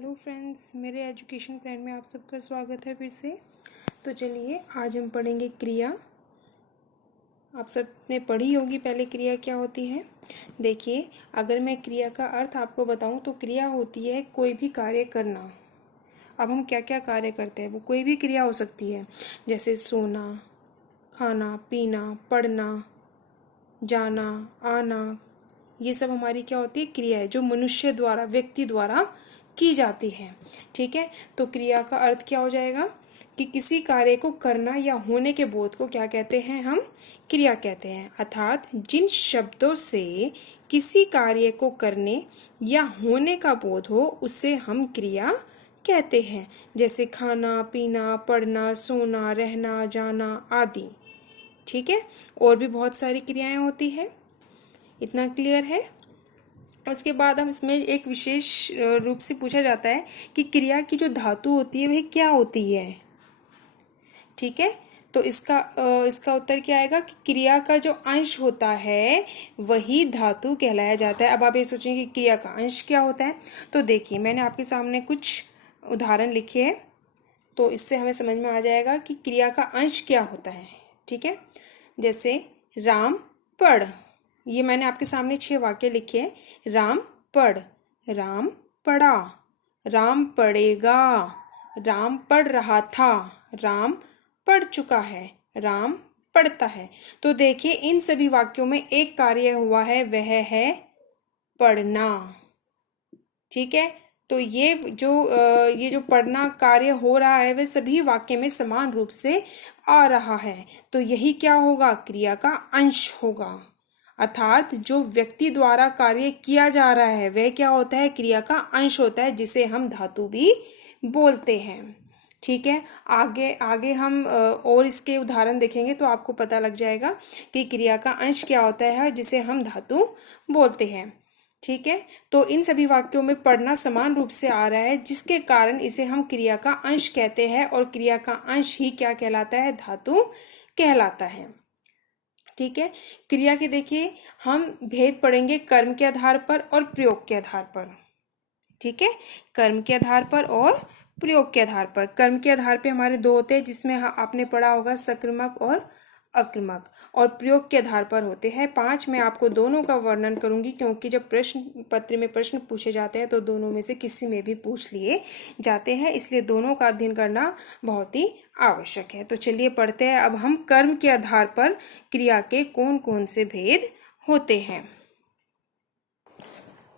Hello friends, मेरे education plan में आप सबका स्वागत है फिर से। तो चलिए आज हम पढ़ेंगे क्रिया। आप सबने पढ़ी होगी पहले क्रिया क्या होती है। देखिए, अगर मैं क्रिया का अर्थ आपको बताऊं तो क्रिया होती है कोई भी कार्य करना। अब हम क्या क्या कार्य करते हैं, वो कोई भी क्रिया हो सकती है, जैसे सोना, खाना, पीना, पढ़ना, जाना, आना। ये सब हमारी क्या होती है, क्रिया है जो मनुष्य द्वारा, व्यक्ति द्वारा की जाती है। ठीक है, तो क्रिया का अर्थ क्या हो जाएगा कि किसी कार्य को करना या होने के बोध को क्या कहते हैं, हम क्रिया कहते हैं। अर्थात जिन शब्दों से किसी कार्य को करने या होने का बोध हो उसे हम क्रिया कहते हैं, जैसे खाना, पीना, पढ़ना, सोना, रहना, जाना आदि। ठीक है, और भी बहुत सारी क्रियाएं होती हैं। इतना क्लियर है। उसके बाद हम इसमें एक विशेष रूप से पूछा जाता है कि क्रिया की जो धातु होती है वह क्या होती है। ठीक है, तो इसका उत्तर क्या आएगा कि क्रिया का जो अंश होता है वही धातु कहलाया जाता है। अब आप ये सोचेंगे कि क्रिया का अंश क्या होता है, तो देखिए मैंने आपके सामने कुछ उदाहरण लिखे हैं, तो इससे हमें समझ में आ जाएगा कि क्रिया का अंश क्या होता है। ठीक है, जैसे राम पढ़, ये मैंने आपके सामने 6 वाक्य लिखे हैं। राम पढ़, राम पढ़ा, राम पढ़ेगा, राम पढ़ रहा था, राम पढ़ चुका है, राम पढ़ता है। तो देखिए इन सभी वाक्यों में एक कार्य हुआ है, वह है पढ़ना। ठीक है, तो ये जो पढ़ना कार्य हो रहा है वह सभी वाक्य में समान रूप से आ रहा है, तो यही क्या होगा, क्रिया का अंश होगा। अर्थात जो व्यक्ति द्वारा कार्य किया जा रहा है वह क्या होता है, क्रिया का अंश होता है, जिसे हम धातु भी बोलते हैं। ठीक है, आगे आगे हम और इसके उदाहरण देखेंगे तो आपको पता लग जाएगा कि क्रिया का अंश क्या होता है जिसे हम धातु बोलते हैं। ठीक है, तो इन सभी वाक्यों में पढ़ना समान रूप से आ रहा है, जिसके कारण इसे हम क्रिया का अंश कहते हैं, और क्रिया का अंश ही क्या कहलाता है, धातु कहलाता है। ठीक है, क्रिया के देखिए हम भेद पढ़ेंगे कर्म के आधार पर और प्रयोग के आधार पर। ठीक है, कर्म के आधार पर और प्रयोग के आधार पर। कर्म के आधार पे हमारे 2 होते हैं, जिसमें आपने पढ़ा होगा सक्रमक और अक्रमक, और प्रयोग के आधार पर होते हैं 5। मैं आपको दोनों का वर्णन करूंगी, क्योंकि जब प्रश्न पत्र में प्रश्न पूछे जाते हैं तो दोनों में से किसी में भी पूछ लिए जाते हैं, इसलिए दोनों का अध्ययन करना बहुत ही आवश्यक है। तो चलिए पढ़ते हैं अब हम कर्म के आधार पर क्रिया के कौन कौन से भेद होते हैं।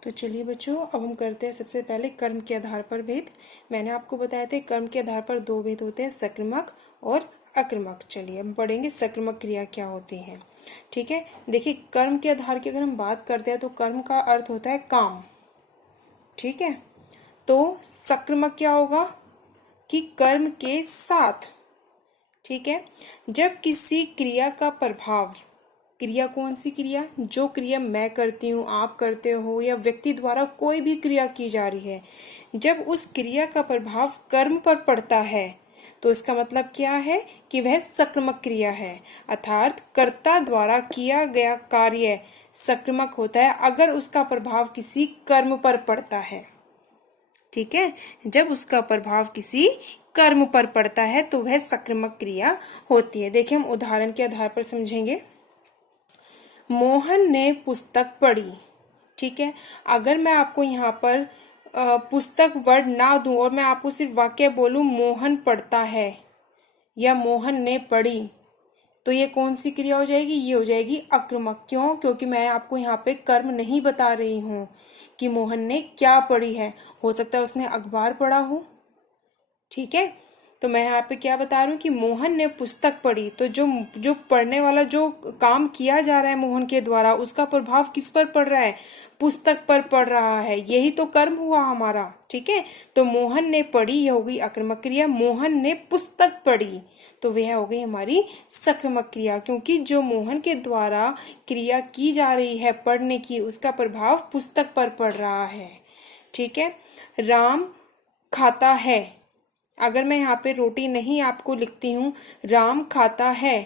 तो चलिए बच्चों, अब हम करते हैं सबसे पहले कर्म के आधार पर भेद। मैंने आपको बताया था कर्म के आधार पर 2 भेद होते हैं, सक्रमक और अक्रमक। चलिए हम पढ़ेंगे सक्रमक क्रिया क्या होती है। ठीक है, देखिए कर्म के आधार की अगर हम बात करते हैं तो कर्म का अर्थ होता है काम। ठीक है, तो सक्रमक क्या होगा कि कर्म के साथ। ठीक है, जब किसी क्रिया का प्रभाव, क्रिया कौन सी क्रिया, जो क्रिया मैं करती हूँ, आप करते हो, या व्यक्ति द्वारा कोई भी क्रिया की जा रही है, जब उस क्रिया का प्रभाव कर्म पर पड़ता है तो इसका मतलब क्या है कि वह सक्रमक क्रिया है। अर्थात कर्ता द्वारा किया गया कार्य सक्रमक होता है अगर उसका प्रभाव किसी कर्म पर पड़ता है। ठीक है, जब उसका प्रभाव किसी कर्म पर पड़ता है तो वह सक्रमक क्रिया होती है। देखिए हम उदाहरण के आधार पर समझेंगे। मोहन ने पुस्तक पढ़ी। ठीक है, अगर मैं आपको यहाँ पर पुस्तक वर्ड ना दूं और मैं आपको सिर्फ वाक्य बोलूं मोहन पढ़ता है या मोहन ने पढ़ी, तो ये कौन सी क्रिया हो जाएगी, ये हो जाएगी अक्रमक। क्यों, क्योंकि मैं आपको यहाँ पे कर्म नहीं बता रही हूँ कि मोहन ने क्या पढ़ी है। हो सकता है उसने अखबार पढ़ा हो। ठीक है, तो मैं यहाँ पे क्या बता रही हूँ कि मोहन ने पुस्तक पढ़ी, तो जो पढ़ने वाला जो काम किया जा रहा है मोहन के द्वारा, उसका प्रभाव किस पर पड़ रहा है, पुस्तक पर पड़ रहा है, यही तो कर्म हुआ हमारा। ठीक है, तो मोहन ने पढ़ी, यह हो गई अक्रमक क्रिया। मोहन ने पुस्तक पढ़ी, तो वह हो गई हमारी सक्रमक क्रिया, क्योंकि जो मोहन के द्वारा क्रिया की जा रही है पढ़ने की, उसका प्रभाव पुस्तक पर पड़ रहा है। ठीक है, राम खाता है, अगर मैं यहाँ पे रोटी नहीं आपको लिखती हूँ, राम खाता है,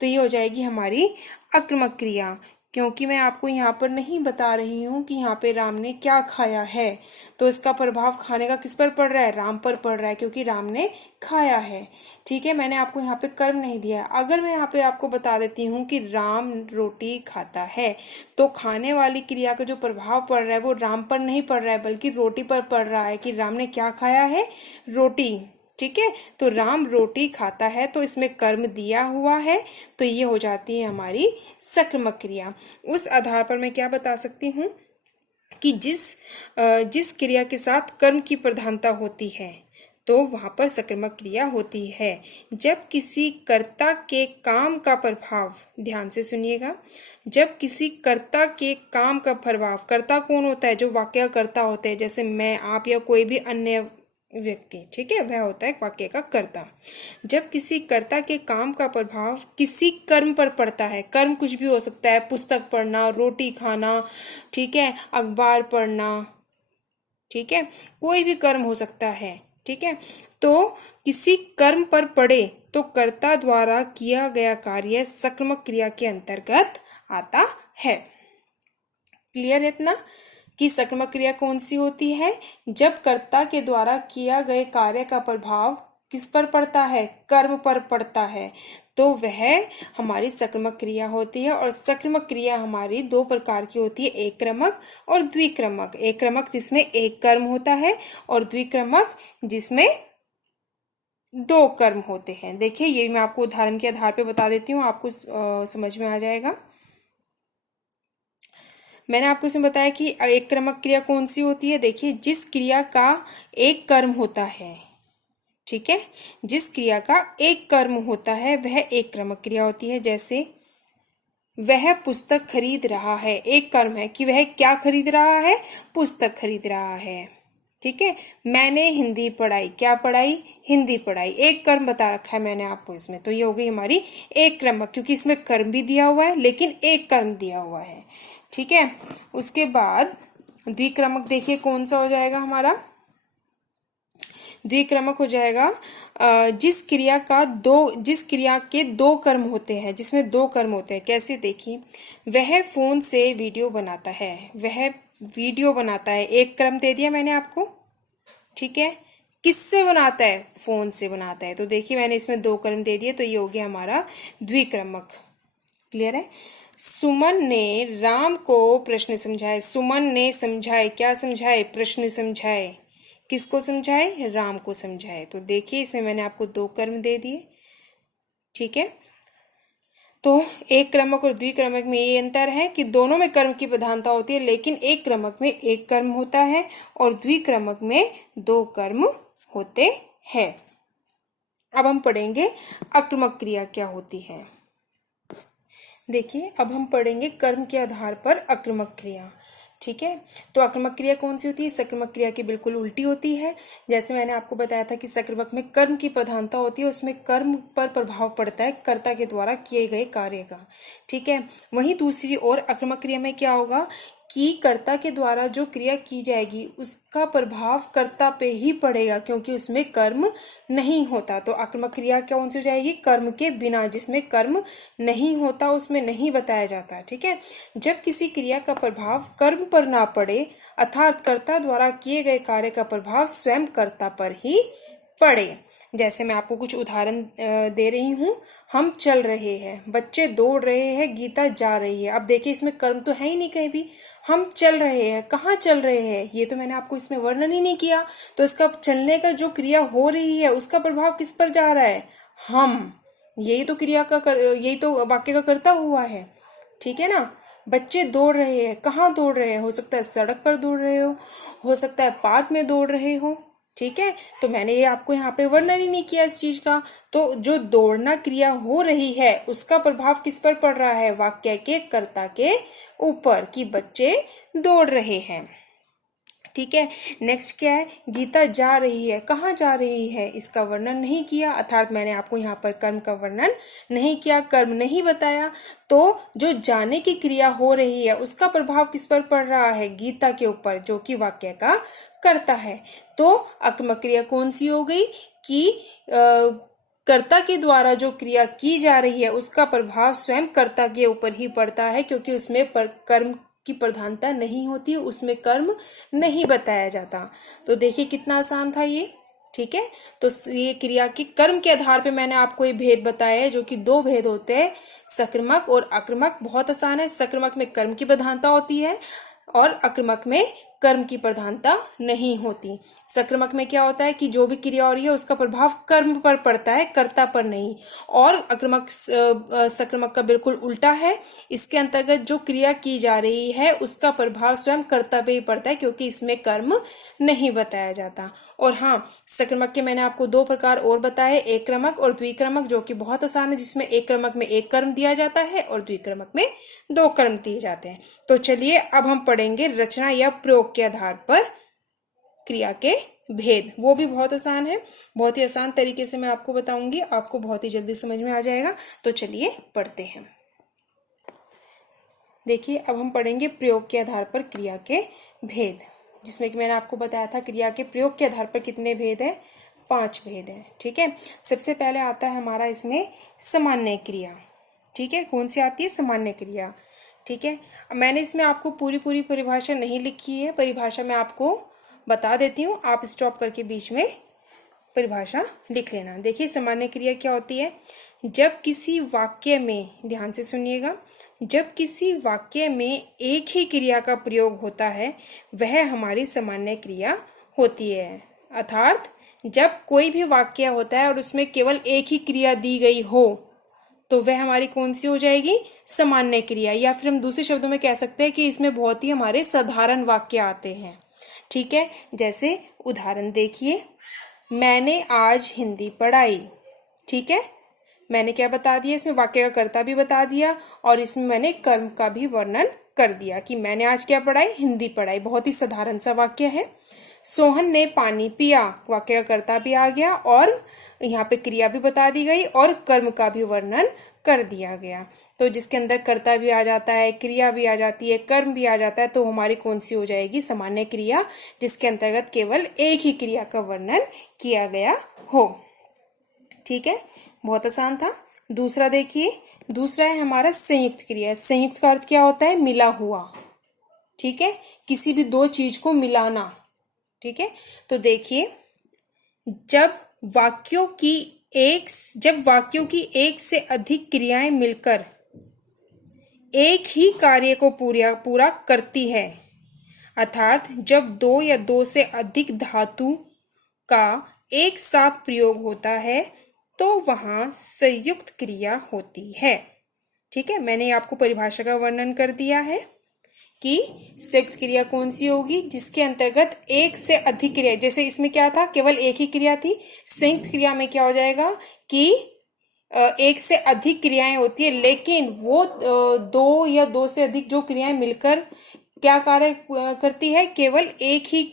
तो ये हो जाएगी हमारी अक्रमक क्रिया। क्योंकि मैं आपको यहाँ पर नहीं बता रही हूँ कि यहाँ पे राम ने क्या खाया है, तो इसका प्रभाव खाने का किस पर पड़ रहा है, राम पर पड़ रहा है, क्योंकि राम ने खाया है। ठीक है, मैंने आपको यहाँ पे कर्म नहीं दिया है। अगर मैं यहाँ पे आपको बता देती हूँ कि राम रोटी खाता है, तो खाने वाली क्रिया का जो प्रभाव पड़ रहा है वो राम पर नहीं पड़ रहा है बल्कि रोटी पर पड़ रहा है कि राम ने क्या खाया है, रोटी। ठीक है, तो राम रोटी खाता है, तो इसमें कर्म दिया हुआ है, तो ये हो जाती है हमारी सक्रिमक क्रिया। उस आधार पर मैं क्या बता सकती हूँ कि जिस क्रिया के साथ कर्म की प्रधानता होती है तो वहां पर सक्रिमक क्रिया होती है। जब किसी कर्ता के काम का प्रभाव, ध्यान से सुनिएगा, जब किसी कर्ता के काम का प्रभाव, कर्ता कौन होता है, जो वाक्य कर्ता होते हैं, जैसे मैं, आप या कोई भी अन्य व्यक्ति, ठीक है, वह होता है वाक्य का कर्ता। जब किसी कर्ता के काम का प्रभाव किसी कर्म पर पड़ता है, कर्म कुछ भी हो सकता है, पुस्तक पढ़ना, रोटी खाना, ठीक है, अखबार पढ़ना, ठीक है, कोई भी कर्म हो सकता है। ठीक है, तो किसी कर्म पर पड़े तो कर्ता द्वारा किया गया कार्य सक्रिमक क्रिया के अंतर्गत आता है। क्लियर है इतना कि सक्रिमक क्रिया कौन सी होती है, जब कर्ता के द्वारा किया गए कार्य का प्रभाव किस पर पड़ता है, कर्म पर पड़ता है, तो वह हमारी सक्रिमक क्रिया होती है। और सक्रिमक क्रिया हमारी दो प्रकार की होती है, एक क्रमक और द्विक्रमक। एक क्रमक जिसमें एक कर्म होता है और द्विक्रमक जिसमें दो कर्म होते हैं। देखिए, ये मैं आपको उदाहरण के आधार पे बता देती हूँ, आपको समझ में आ जाएगा। मैंने आपको इसमें बताया कि एक क्रमक क्रिया कौन सी होती है। देखिए, जिस क्रिया का एक कर्म होता है, ठीक है, जिस क्रिया का एक कर्म होता है वह एक क्रमक क्रिया होती है। जैसे वह पुस्तक खरीद रहा है, एक कर्म है कि वह क्या खरीद रहा है, पुस्तक खरीद रहा है। ठीक है, मैंने हिंदी पढ़ाई, क्या पढ़ाई, हिंदी पढ़ाई, एक कर्म बता रखा है मैंने आपको इसमें, तो ये हो गई हमारी एक क्रमक, क्योंकि इसमें कर्म भी दिया हुआ है लेकिन एक कर्म दिया हुआ है। ठीक है, उसके बाद द्विक्रमक देखिए कौन सा हो जाएगा हमारा, द्विक्रमक हो जाएगा जिस क्रिया के दो कर्म होते हैं, जिसमें दो कर्म होते हैं। कैसे, देखिए, वह फोन से वीडियो बनाता है, वह वीडियो बनाता है, एक कर्म दे दिया मैंने आपको। ठीक है, किससे बनाता है, फोन से बनाता है, तो देखिए मैंने इसमें दो कर्म दे दिए, तो ये हो गया हमारा द्विक्रमक। क्लियर है। सुमन ने राम को प्रश्न समझाए, सुमन ने समझाए, क्या समझाए, प्रश्न समझाए, किसको समझाए, राम को समझाए। तो देखिए इसमें मैंने आपको दो कर्म दे दिए। ठीक है, तो एक क्रमक और द्विक्रमक में ये अंतर है कि दोनों में कर्म की प्रधानता होती है, लेकिन एक क्रमक में एक कर्म होता है और द्विक्रमक में दो कर्म होते हैं। अब हम पढ़ेंगे अक्रमक क्रिया क्या होती है। देखिए, अब हम पढ़ेंगे कर्म के आधार पर अक्रमक क्रिया। ठीक है, तो अक्रमक क्रिया कौन सी होती है, सक्रिमक क्रिया की बिल्कुल उल्टी होती है। जैसे मैंने आपको बताया था कि सक्रिमक में कर्म की प्रधानता होती है, उसमें कर्म पर प्रभाव पड़ता है कर्ता के द्वारा किए गए कार्य का। ठीक है, वहीं दूसरी ओर अक्रमक क्रिया में क्या होगा कि कर्ता के द्वारा जो क्रिया की जाएगी उसका प्रभाव कर्ता पे ही पड़ेगा, क्योंकि उसमें कर्म नहीं होता। तो अक्रमक क्रिया कौन सी हो जाएगी, कर्म के बिना, जिसमें कर्म नहीं होता, उसमें नहीं बताया जाता। ठीक है, जब किसी क्रिया का प्रभाव कर्म पर ना पड़े, अर्थात कर्ता द्वारा किए गए कार्य का प्रभाव स्वयं कर्ता पर ही पड़े। जैसे मैं आपको कुछ उदाहरण दे रही हूँ। हम चल रहे हैं, बच्चे दौड़ रहे हैं, गीता जा रही है। अब देखिए इसमें कर्म तो है ही नहीं कहीं भी, हम चल रहे हैं, कहाँ चल रहे हैं, ये तो मैंने आपको इसमें वर्णन ही नहीं किया। तो इसका चलने का जो क्रिया हो रही है उसका प्रभाव किस पर जा रहा है, हम, यही तो क्रिया का यही तो वाक्य का कर्ता हुआ है। ठीक है ना, बच्चे दौड़ रहे हैं, कहाँ दौड़ रहे हैं, हो सकता है सड़क पर दौड़ रहे हो सकता है पार्क में दौड़ रहे हो। ठीक है, तो मैंने ये आपको यहाँ पे वर्णन ही नहीं किया इस चीज का। तो जो दौड़ना क्रिया हो रही है उसका प्रभाव किस पर पड़ रहा है, वाक्य के कर्ता के ऊपर, कि बच्चे दौड़ रहे हैं। ठीक है, नेक्स्ट क्या है, गीता जा रही है, कहाँ जा रही है, इसका वर्णन नहीं किया, अर्थात मैंने आपको यहाँ पर कर्म का वर्णन नहीं किया, कर्म नहीं बताया। तो जो जाने की क्रिया हो रही है उसका प्रभाव किस पर पड़ रहा है, गीता के ऊपर, जो कि वाक्य का कर्ता है। तो अकर्मक क्रिया कौन सी हो गई कि कर्ता के द्वारा जो क्रिया की जा रही है उसका प्रभाव स्वयं कर्ता के ऊपर ही पड़ता है, क्योंकि उसमें कर्म की प्रधानता नहीं होती, उसमें कर्म नहीं बताया जाता। तो देखिए कितना आसान था ये। ठीक है, तो ये क्रिया के कर्म के आधार पे मैंने आपको ये भेद बताया है, जो कि दो भेद होते हैं, सक्रिमक और अक्रमक। बहुत आसान है। सक्रिमक में कर्म की प्रधानता होती है और अक्रमक में कर्म की प्रधानता नहीं होती। सक्रिमक में क्या होता है कि जो भी क्रिया हो रही है उसका प्रभाव कर्म पर पड़ता है, कर्ता पर नहीं। और अक्रमक सक्रिमक का बिल्कुल उल्टा है। इसके अंतर्गत जो क्रिया की जा रही है उसका प्रभाव स्वयं कर्ता पे ही पड़ता है, क्योंकि इसमें कर्म नहीं बताया जाता। और हाँ, सक्रिमक के मैंने आपको दो प्रकार और बताए, एक क्रमक और द्विक्रमक, जो कि बहुत आसान है, जिसमें एक क्रमक में एक कर्म दिया जाता है और द्विक्रमक में दो कर्म दिए जाते हैं। तो चलिए अब हम पढ़ेंगे रचना या प्रयोग के आधार पर क्रिया के भेद। वो भी बहुत आसान है, बहुत ही आसान तरीके से मैं आपको बताऊंगी, आपको बहुत ही जल्दी समझ में आ जाएगा। तो चलिए पढ़ते हैं। देखिए अब हम पढ़ेंगे प्रयोग के आधार पर क्रिया के भेद, जिसमें कि मैंने आपको बताया था क्रिया के प्रयोग के आधार पर कितने भेद है, 5 भेद है। ठीक है, सबसे पहले आता है हमारा इसमें सामान्य क्रिया। ठीक है, कौन सी आती है, सामान्य क्रिया। ठीक है, मैंने इसमें आपको पूरी परिभाषा नहीं लिखी है, परिभाषा मैं आपको बता देती हूँ, आप स्टॉप करके बीच में परिभाषा लिख लेना। देखिए सामान्य क्रिया क्या होती है, जब किसी वाक्य में, ध्यान से सुनिएगा, जब किसी वाक्य में एक ही क्रिया का प्रयोग होता है वह हमारी सामान्य क्रिया होती है। अर्थात जब कोई भी वाक्य होता है और उसमें केवल एक ही क्रिया दी गई हो तो वह हमारी कौन सी हो जाएगी, सामान्य क्रिया। या फिर हम दूसरे शब्दों में कह सकते हैं कि इसमें बहुत ही हमारे साधारण वाक्य आते हैं। ठीक है, जैसे उदाहरण देखिए, मैंने आज हिंदी पढ़ाई। ठीक है, मैंने क्या बता दिया, इसमें वाक्य का कर्ता भी बता दिया और इसमें मैंने कर्म का भी वर्णन कर दिया कि मैंने आज क्या पढ़ाई, हिंदी पढ़ाई। बहुत ही साधारण सा वाक्य है। सोहन ने पानी पिया, वाक्य का कर्ता भी आ गया और यहाँ पे क्रिया भी बता दी गई और कर्म का भी वर्णन कर दिया गया। तो जिसके अंदर कर्ता भी आ जाता है, क्रिया भी आ जाती है, कर्म भी आ जाता है, तो हमारी कौन सी हो जाएगी, सामान्य क्रिया, जिसके अंतर्गत केवल एक ही क्रिया का वर्णन किया गया हो। ठीक है, बहुत आसान था। दूसरा देखिए, दूसरा है हमारा संयुक्त क्रिया। संयुक्त का अर्थ क्या होता है, मिला हुआ। ठीक है, किसी भी दो चीज को मिलाना। ठीक है, तो देखिए जब वाक्यों की एक से अधिक क्रियाएं मिलकर एक ही कार्य को पूरा करती है, अर्थात जब दो या दो से अधिक धातु का एक साथ प्रयोग होता है तो वहां संयुक्त क्रिया होती है। ठीक है, मैंने आपको परिभाषा का वर्णन कर दिया है कि संयुक्त क्रिया कौन सी होगी, जिसके अंतर्गत एक से अधिक क्रिया, जैसे इसमें क्या था, केवल एक ही क्रिया थी। संयुक्त क्रिया में क्या हो जाएगा कि एक से अधिक क्रियाएं होती है, लेकिन वो दो या दो से अधिक जो क्रियाएं मिलकर क्या कार्य करती है, केवल एक ही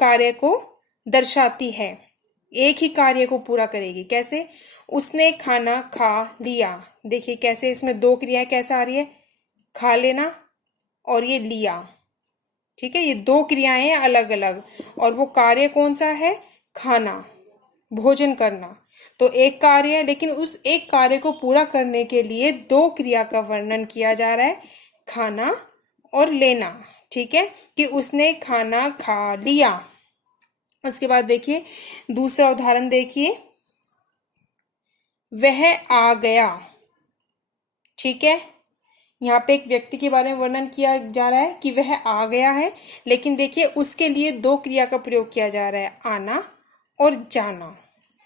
कार्य को दर्शाती है, एक ही कार्य को पूरा करेगी। कैसे, उसने खाना खा लिया। देखिए कैसे इसमें दो क्रियाएं कैसे आ रही है, खा लेना और ये लिया। ठीक है, ये दो क्रियाएं हैं अलग अलग और वो कार्य कौन सा है, खाना, भोजन करना। तो एक कार्य है, लेकिन उस एक कार्य को पूरा करने के लिए दो क्रिया का वर्णन किया जा रहा है, खाना और लेना। ठीक है, कि उसने खाना खा लिया। उसके बाद देखिए दूसरा उदाहरण देखिए, वह आ गया। ठीक है, यहाँ पे एक व्यक्ति के बारे में वर्णन किया जा रहा है कि वह आ गया है, लेकिन देखिए उसके लिए दो क्रिया का प्रयोग किया जा रहा है, आना और जाना।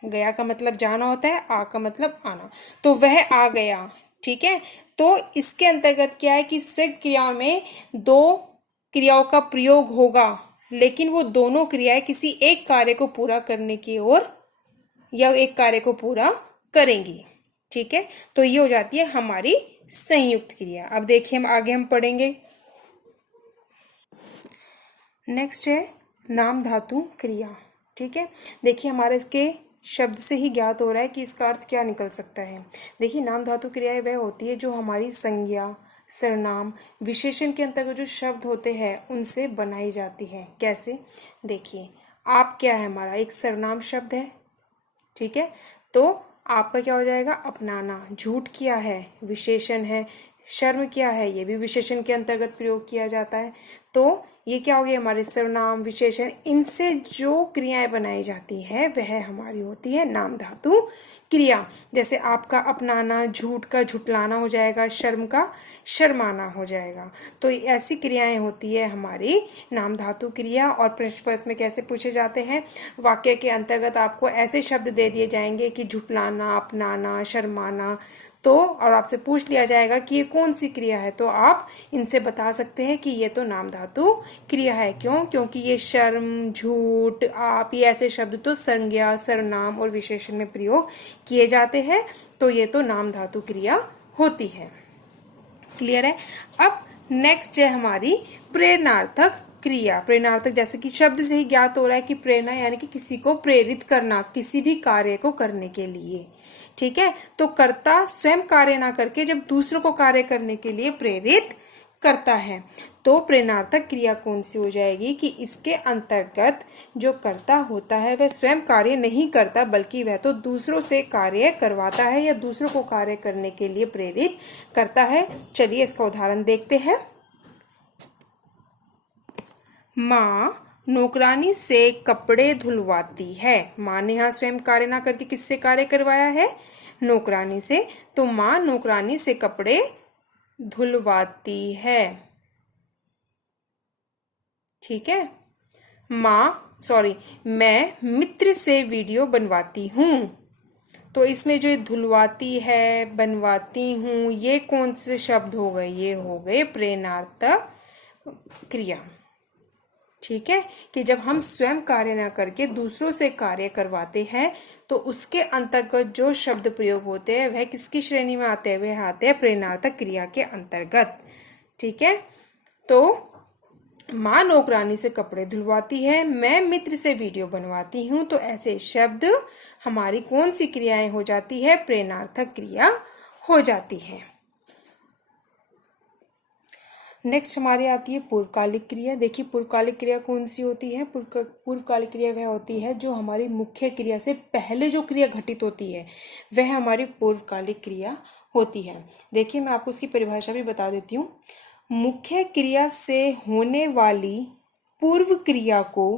गया का मतलब जाना होता है, आ का मतलब आना। तो वह आ गया। ठीक है, तो इसके अंतर्गत क्या है कि संयुक्त क्रियाओं में दो क्रियाओं का प्रयोग होगा, लेकिन वो दोनों क्रियाएं किसी एक कार्य को पूरा करने की ओर या एक कार्य को पूरा करेंगी। ठीक है, तो ये हो जाती है हमारी संयुक्त क्रिया। अब देखिए हम आगे पढ़ेंगे। नेक्स्ट है नाम धातु क्रिया। ठीक है, देखिए हमारे इसके शब्द से ही ज्ञात हो रहा है कि इसका अर्थ क्या निकल सकता है। देखिए नाम धातु क्रियाएं वह होती है जो हमारी संज्ञा, सर्वनाम, विशेषण के अंतर्गत जो शब्द होते हैं उनसे बनाई जाती है। कैसे, देखिए आप क्या है, हमारा एक सर्वनाम शब्द है। ठीक है, तो आपका क्या हो जाएगा, अपनाना। झूठ किया है, विशेषण है। शर्म किया है, ये भी विशेषण के अंतर्गत प्रयोग किया जाता है। तो ये क्या हो गया, हमारे सर्वनाम, विशेषण, इनसे जो क्रियाएं बनाई जाती है वह हमारी होती है नाम धातु क्रिया। जैसे आपका अपनाना, झूठ का झुटलाना हो जाएगा, शर्म का शर्माना हो जाएगा। तो ऐसी क्रियाएं होती है हमारी नाम धातु क्रिया। और प्रश्न पत्र में कैसे पूछे जाते हैं, वाक्य के अंतर्गत आपको ऐसे शब्द दे दिए जाएंगे कि झुटलाना, अपनाना, शर्माना, तो और आपसे पूछ लिया जाएगा कि ये कौन सी क्रिया है, तो आप इनसे बता सकते हैं कि ये तो नाम धातु क्रिया है। क्यों? क्योंकि ये शर्म, झूठ, आप, ये ऐसे शब्द तो संज्ञा, सर्वनाम और विशेषण में प्रयोग किए जाते हैं, तो ये तो नाम धातु क्रिया होती है। क्लियर है? अब नेक्स्ट है हमारी प्रेरणार्थक क्रिया। प्रेरणार्थक, जैसे कि शब्द से ही ज्ञात हो रहा है कि प्रेरणा यानी कि किसी को प्रेरित करना, किसी भी कार्य को करने के लिए। ठीक है, तो कर्ता स्वयं कार्य ना करके जब दूसरों को कार्य करने के लिए प्रेरित करता है, तो प्रेरणार्थक क्रिया कौन सी हो जाएगी कि इसके अंतर्गत जो कर्ता होता है वह स्वयं कार्य नहीं करता, बल्कि वह तो दूसरों से कार्य करवाता है या दूसरों को कार्य करने के लिए प्रेरित करता है। चलिए इसका उदाहरण देखते हैं। माँ नौकरानी से कपड़े धुलवाती है। माँ ने यहाँ स्वयं कार्य ना करके किससे कार्य करवाया है, नौकरानी से। तो माँ नौकरानी से कपड़े धुलवाती है। ठीक है, मैं मित्र से वीडियो बनवाती हूँ। तो इसमें जो धुलवाती है, बनवाती हूँ, ये कौन से शब्द हो गए, ये हो गए प्रेरणार्थक क्रिया। ठीक है, कि जब हम स्वयं कार्य ना करके दूसरों से कार्य करवाते हैं तो उसके अंतर्गत जो शब्द प्रयोग होते हैं वह किसकी श्रेणी में आते हैं, वह आते हैं प्रेरणार्थक क्रिया के अंतर्गत। ठीक है, तो माँ नौकरानी से कपड़े धुलवाती है, मैं मित्र से वीडियो बनवाती हूँ, तो ऐसे शब्द हमारी कौन सी क्रियाएं हो जाती है, प्रेरणार्थक क्रिया हो जाती है। नेक्स्ट हमारी आती है पूर्वकालिक क्रिया। देखिए पूर्वकालिक क्रिया कौन सी होती है, पूर्वकालिक क्रिया वह होती है जो हमारी मुख्य क्रिया से पहले जो क्रिया घटित होती है वह हमारी पूर्वकालिक क्रिया होती है। देखिए मैं आपको इसकी परिभाषा भी बता देती हूँ। मुख्य क्रिया से होने वाली पूर्व क्रिया को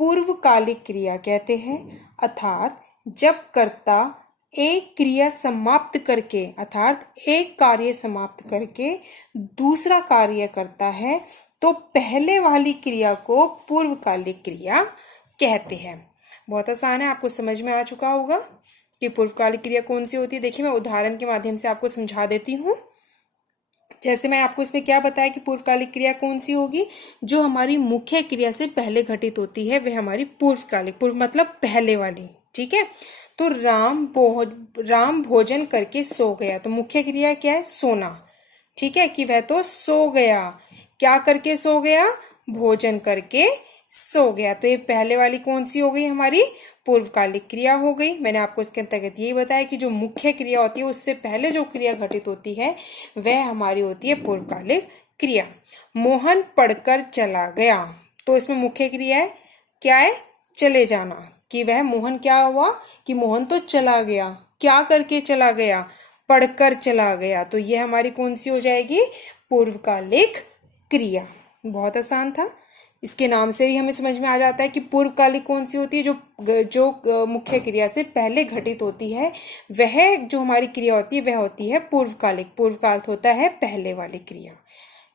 पूर्वकालिक क्रिया कहते हैं, अर्थात जब कर्ता एक क्रिया समाप्त करके, अर्थात एक कार्य समाप्त करके दूसरा कार्य करता है तो पहले वाली क्रिया को पूर्वकालिक क्रिया कहते हैं। बहुत आसान है, आपको समझ में आ चुका होगा कि पूर्वकालिक क्रिया कौन सी होती है। देखिए मैं उदाहरण के माध्यम से आपको समझा देती हूँ। जैसे मैं आपको इसमें क्या बताया कि पूर्वकालिक क्रिया कौन सी होगी, जो हमारी मुख्य क्रिया से पहले घटित होती है वह हमारी पूर्वकालिक, पूर्व मतलब पहले वाली। ठीक है, तो राम भोजन करके सो गया, तो मुख्य क्रिया क्या है, सोना। ठीक है, कि वह तो सो गया, क्या करके सो गया, भोजन करके सो गया। तो ये पहले वाली कौन सी हो गई, हमारी पूर्वकालिक क्रिया हो गई। मैंने आपको इसके अंतर्गत यही बताया कि जो मुख्य क्रिया होती है उससे पहले जो क्रिया घटित होती है वह हमारी होती है पूर्वकालिक क्रिया। मोहन पढ़कर चला गया, तो इसमें मुख्य क्रिया है क्या है, चले जाना, कि वह मोहन क्या हुआ कि मोहन तो चला गया, क्या करके चला गया, पढ़कर चला गया। तो ये हमारी कौन सी हो जाएगी, पूर्वकालिक क्रिया। बहुत आसान था, इसके नाम से ही हमें समझ में आ जाता है कि पूर्वकालिक कौन सी होती है, जो मुख्य क्रिया से पहले घटित होती है, वह जो हमारी क्रिया होती है वह होती है पूर्वकालिक। पूर्व का अर्थ होता है पहले वाली क्रिया।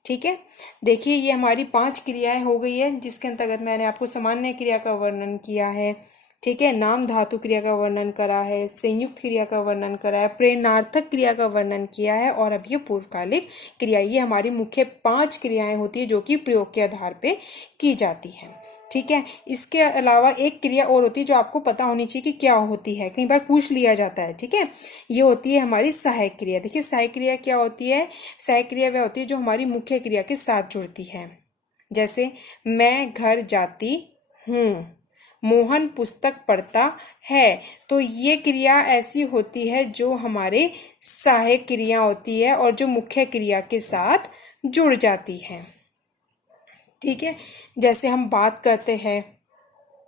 ठीक है, देखिए ये हमारी 5 क्रियाएं हो गई है, जिसके अंतर्गत मैंने आपको सामान्य क्रिया का वर्णन किया है। ठीक है, नाम धातु क्रिया का वर्णन करा है, संयुक्त क्रिया का वर्णन करा है, प्रेरणार्थक क्रिया का वर्णन किया है, और अब ये पूर्वकालिक क्रिया। ये हमारी मुख्य 5 क्रियाएं होती है जो कि प्रयोग के आधार पे की जाती है। ठीक है, इसके अलावा एक क्रिया और होती है जो आपको पता होनी चाहिए कि क्या होती है, कई बार पूछ लिया जाता है। ठीक है, ये होती है हमारी सहायक क्रिया। देखिए सहायक क्रिया क्या होती है, सहायक क्रिया वह होती है जो हमारी मुख्य क्रिया के साथ जुड़ती है। जैसे मैं घर जाती हूँ, मोहन पुस्तक पढ़ता है, तो ये क्रिया ऐसी होती है जो हमारे सहायक क्रिया होती है और जो मुख्य क्रिया के साथ जुड़ जाती है। ठीक है, जैसे हम बात करते हैं,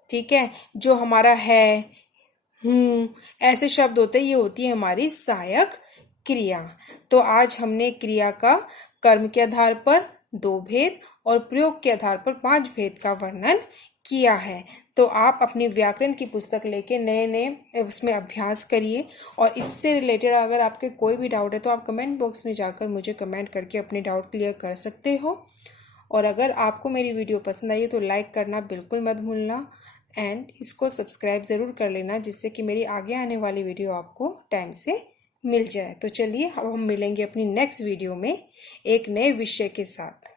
ठीक है, जो हमारा है, ऐसे शब्द होते हैं, ये होती है हमारी सहायक क्रिया। तो आज हमने क्रिया का कर्म के आधार पर 2 भेद और प्रयोग के आधार पर 5 भेद का वर्णन किया है। तो आप अपनी व्याकरण की पुस्तक लेके नए नए उसमें अभ्यास करिए, और इससे रिलेटेड अगर आपके कोई भी डाउट है तो आप कमेंट बॉक्स में जाकर मुझे कमेंट करके अपने डाउट क्लियर कर सकते हो। और अगर आपको मेरी वीडियो पसंद आई तो लाइक करना बिल्कुल मत भूलना, एंड इसको सब्सक्राइब ज़रूर कर लेना, जिससे कि मेरी आगे आने वाली वीडियो आपको टाइम से मिल जाए। तो चलिए अब हम मिलेंगे अपनी नेक्स्ट वीडियो में एक नए विषय के साथ।